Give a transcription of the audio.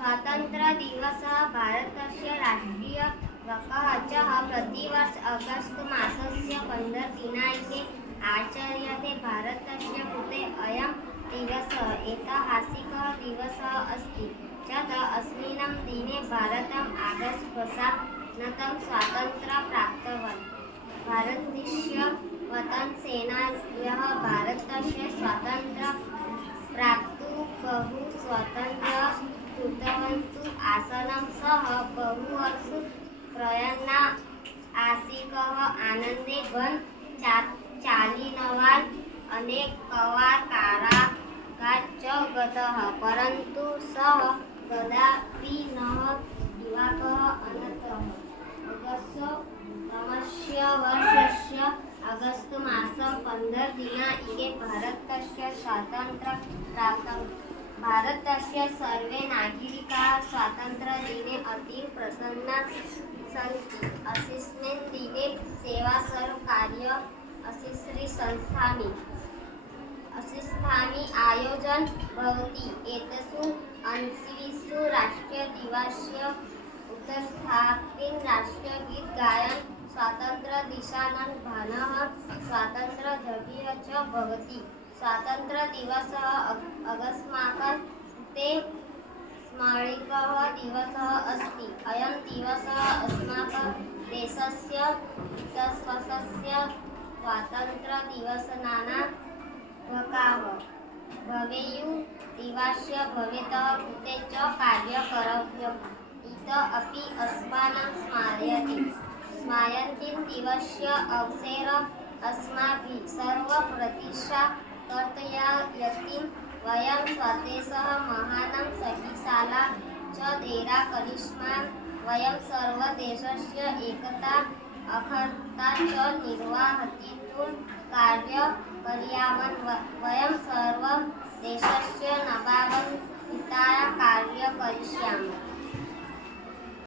स्वातन्त्र्यदिवसः भारतस्य राष्ट्रियवकः च प्रतिवर्ष अगस्ट् मासस्य पञ्चमदिनाङ्के आचर्यते भारतस्य कृते अयं दिवसः ऐतिहासिकः दिवसः अस्ति च अस्मिन् दिने भारतम् आगस्ट् प्रशासनतं स्वातन्त्र्यं प्राप्तवान् भारतस्य वतनसेनायः भारतस्य स्वातन्त्र्यं कृतवन्तु आसनं सह बहुवर्ष प्रयत्ना आसिकः आनन्दे घन चा चालिनवान् अनेक कवार कारागार च गतः परन्तु सः कदापि न दिवाकः अनन्तः अगस्य तमस्य वर्षस्य अगस्त मास पंदर दिनाङ्के भारतस्य स्वातन्त्र्यं प्राप्तं भारतस्य सर्वे નાગરિકા સ્વાતંત્ર દિને અતિ પ્રસન્ના અસિસ્ટમેન્ટ દિને સેવા સર્વ કાર્ય અસિશ્રી સંસ્થાની અસિસ્થાની આયોજન ભવતી. એતસુ અંશીસુ રાષ્ટ્રીય દિવસ્ય ઉત્તર સ્થાપિન રાષ્ટ્રીય ગીત ગાયન સ્વાતંત્ર દિશાનન ભાન સ્વાતંત્ર ધગીર ચ ભવતી. સ્વાતંત્ર દિવસ અગસ્માકન તે स्मारकः दिवसः अस्ति अयं दिवसः अस्माकं देशस्य विकासस्य स्वातन्त्र्यदिवसनानां भकाः भवेयुः दिवस्य भवेतः कृते च कार्यकर्तव्यम् इत अपि अस्मानं स्मारयति स्मायन्तीं दिवस्य अवसर अस्माभिः सर्वप्रतिष्ठा कर्तव्यं વયમ સ્વદેશ મહાનમ સખીશાલા ચ દેરા કરિષ્મા વયમ સર્વ દેશસ્ય એકતા અખરતા ચ નિર્વાહતિતું કાર્ય કર્યામન વયમ સર્વ દેશસ્ય નવાવન પિતા કાર્ય કરિષ્યામ.